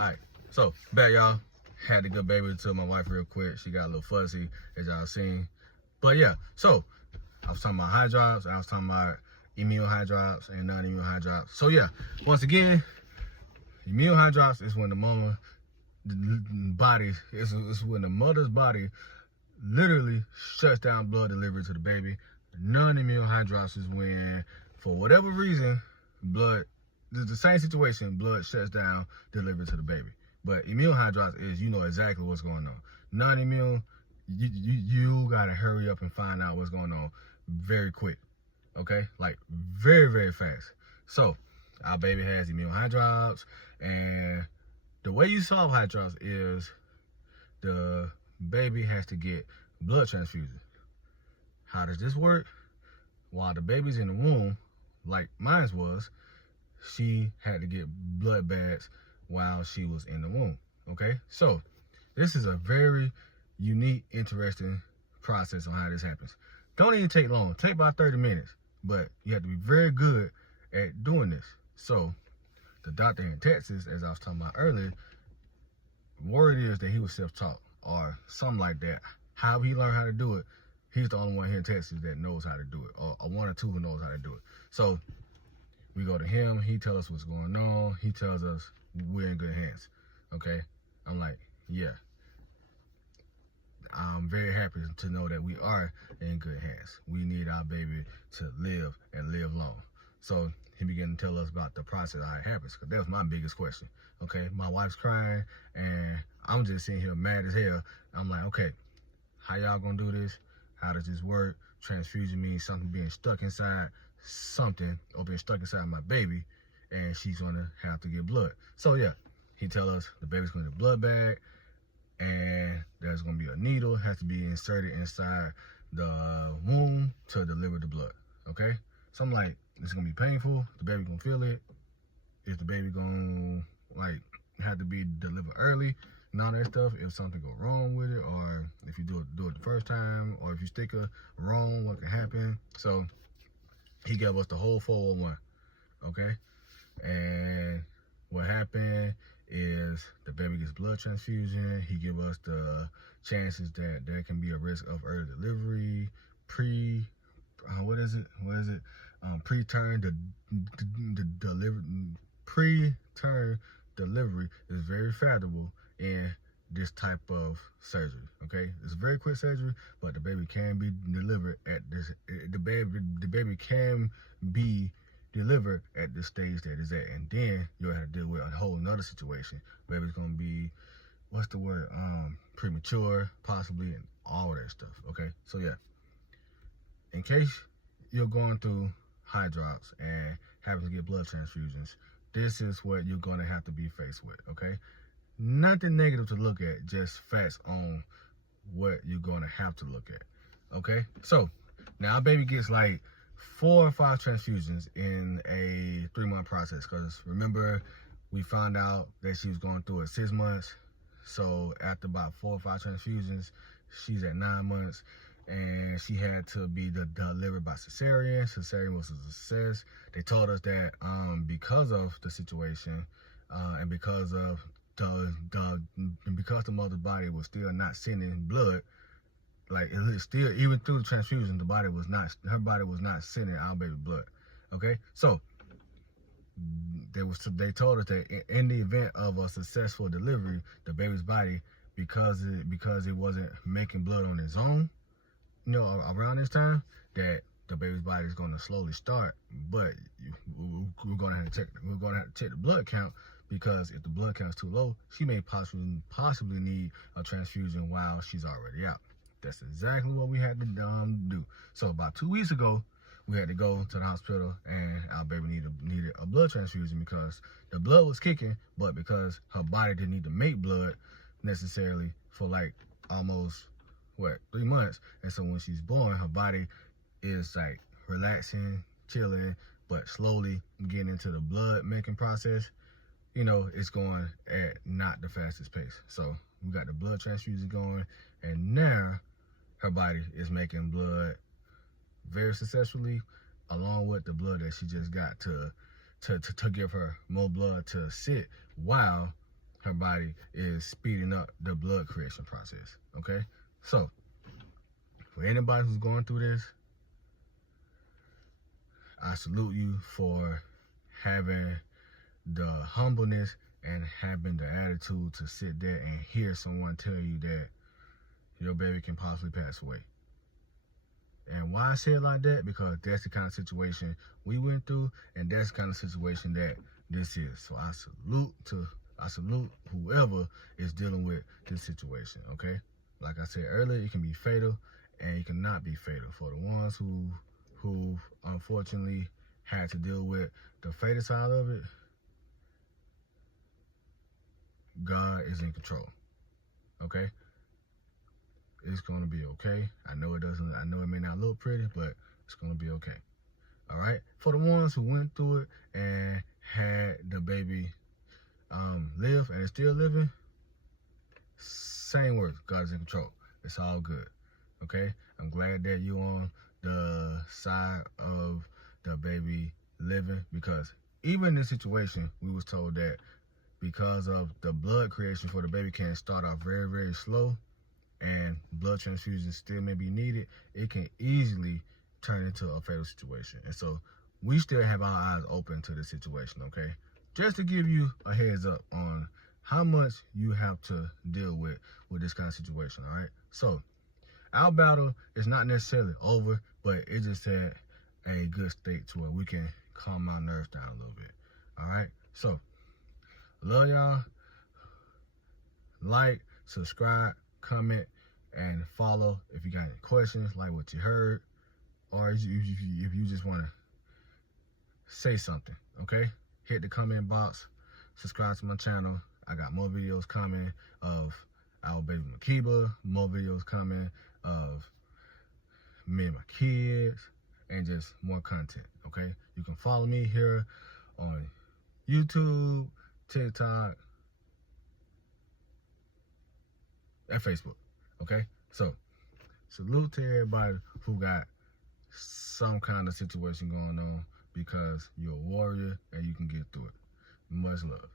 Alright, so back y'all. Had to go baby to my wife real quick. She got a little fuzzy, as y'all seen. But yeah, so I was talking about hydrops, and I was talking about immune hydrops and non-immune hydrops. So yeah, once again, immune hydrops is when the mama, the body, it's when the mother's body literally shuts down blood delivery to the baby. Non-immune hydrops is when, for whatever reason, blood, it's the same situation, blood shuts down delivery to the baby. But immune hydrops is, you know exactly what's going on. Non-immune, you gotta hurry up and find out what's going on very quick, okay? Like very, very fast. So our baby has immune hydrops, and the way you solve hydrops is the baby has to get blood transfusion. How does this work? While the baby's in the womb, like mine was, she had to get blood bags while she was in the womb, okay? So this is a very unique, interesting process on how this happens. Don't even take long, take about 30 minutes, but you have to be very good at doing this. So the doctor in Texas, as I was talking about earlier, word is that he was self-taught or something like that. How he learned how to do it, he's the only one here in Texas that knows how to do it, or one or two who knows how to do it. So we go to him, he tells us what's going on, he tells us we're in good hands, okay? I'm like, yeah. I'm very happy to know that we are in good hands. We need our baby to live and live long. So he began to tell us about the process, how it happens, because that was my biggest question, okay? My wife's crying, and I'm just sitting here mad as hell. I'm like, okay, how y'all gonna do this? How does this work? Transfusion means something being stuck inside something, or being stuck inside my baby, and she's gonna have to get blood. So yeah, he tell us the baby's gonna get a blood bag, and there's gonna be a needle, has to be inserted inside the womb to deliver the blood, okay? So I'm like, it's gonna be painful, the baby gonna feel it, is the baby gonna like have to be delivered early, and all that stuff, if something go wrong with it, or if you do it the first time, or if you stick it wrong, what can happen? So he gave us the whole 401, okay? And what happened is the baby gets blood transfusion. He give us the chances that there can be a risk of early delivery, preterm delivery is very favorable in this type of surgery, okay? It's a very quick surgery, but the baby can be delivered at this, the baby can be delivered at the stage that it's at, and then you'll have to deal with a whole nother situation. Baby's gonna be, what's the word, premature, possibly, and all that stuff, okay? So yeah, in case you're going through hydrops and having to get blood transfusions, this is what you're gonna have to be faced with, okay? Nothing negative to look at, just facts on what you're gonna have to look at, okay? So now our baby gets like 4 or 5 transfusions in a 3-month process, because remember, we found out that she was going through it 6 months. So after about 4 or 5 transfusions, she's at 9 months, and she had to be delivered by cesarean. Cesarean was a success. They told us that because of the situation, and because of because the mother's body was still not sending blood, like it still, even through the transfusion, her body was not sending our baby blood, okay? So they told us that in the event of a successful delivery, the baby's body, because it wasn't making blood on its own, you know, around this time, that the baby's body is going to slowly start, but we're going to have to check the blood count, because if the blood count's too low, she may possibly need a transfusion while she's already out. That's exactly what we had to do. So about 2 weeks ago, we had to go to the hospital, and our baby needed a blood transfusion, because the blood was kicking, but because her body didn't need to make blood necessarily for like almost 3 months. And so when she's born, her body is like relaxing, chilling, but slowly getting into the blood making process. You know, it's going at not the fastest pace. So we got the blood transfusion going, and now her body is making blood very successfully, along with the blood that she just got to give her more blood to sit while her body is speeding up the blood creation process, okay? So, for anybody who's going through this, I salute you for having the humbleness and having the attitude to sit there and hear someone tell you that your baby can possibly pass away. And why I say it like that? Because that's the kind of situation we went through, and that's the kind of situation that this is. So I salute whoever is dealing with this situation, okay? Like I said earlier, it can be fatal and it cannot be fatal. For the ones who unfortunately had to deal with the fatal side of it, God is in control, okay? It's gonna be okay. I know it may not look pretty, but it's gonna be okay. All right. For the ones who went through it and had the baby live and is still living, same words. God is in control. It's all good. Okay. I'm glad that you're on the side of the baby living, because even in this situation, we was told that because of the blood creation for the baby can start off very, very slow, and blood transfusion still may be needed, it can easily turn into a fatal situation. And so we still have our eyes open to the situation, okay? Just to give you a heads up on how much you have to deal with this kind of situation, all right? So our battle is not necessarily over, but it just at a good state to where we can calm our nerves down a little bit, all right? So love y'all. Like, subscribe, comment, and follow if you got any questions, like what you heard, or if you just want to say something, okay? Hit the comment box, subscribe to my channel. I got more videos coming of our baby Makiba, more videos coming of me and my kids, and just more content, okay? You can follow me here on YouTube, TikTok, and Facebook, okay? So, salute to everybody who got some kind of situation going on, because you're a warrior and you can get through it. Much love.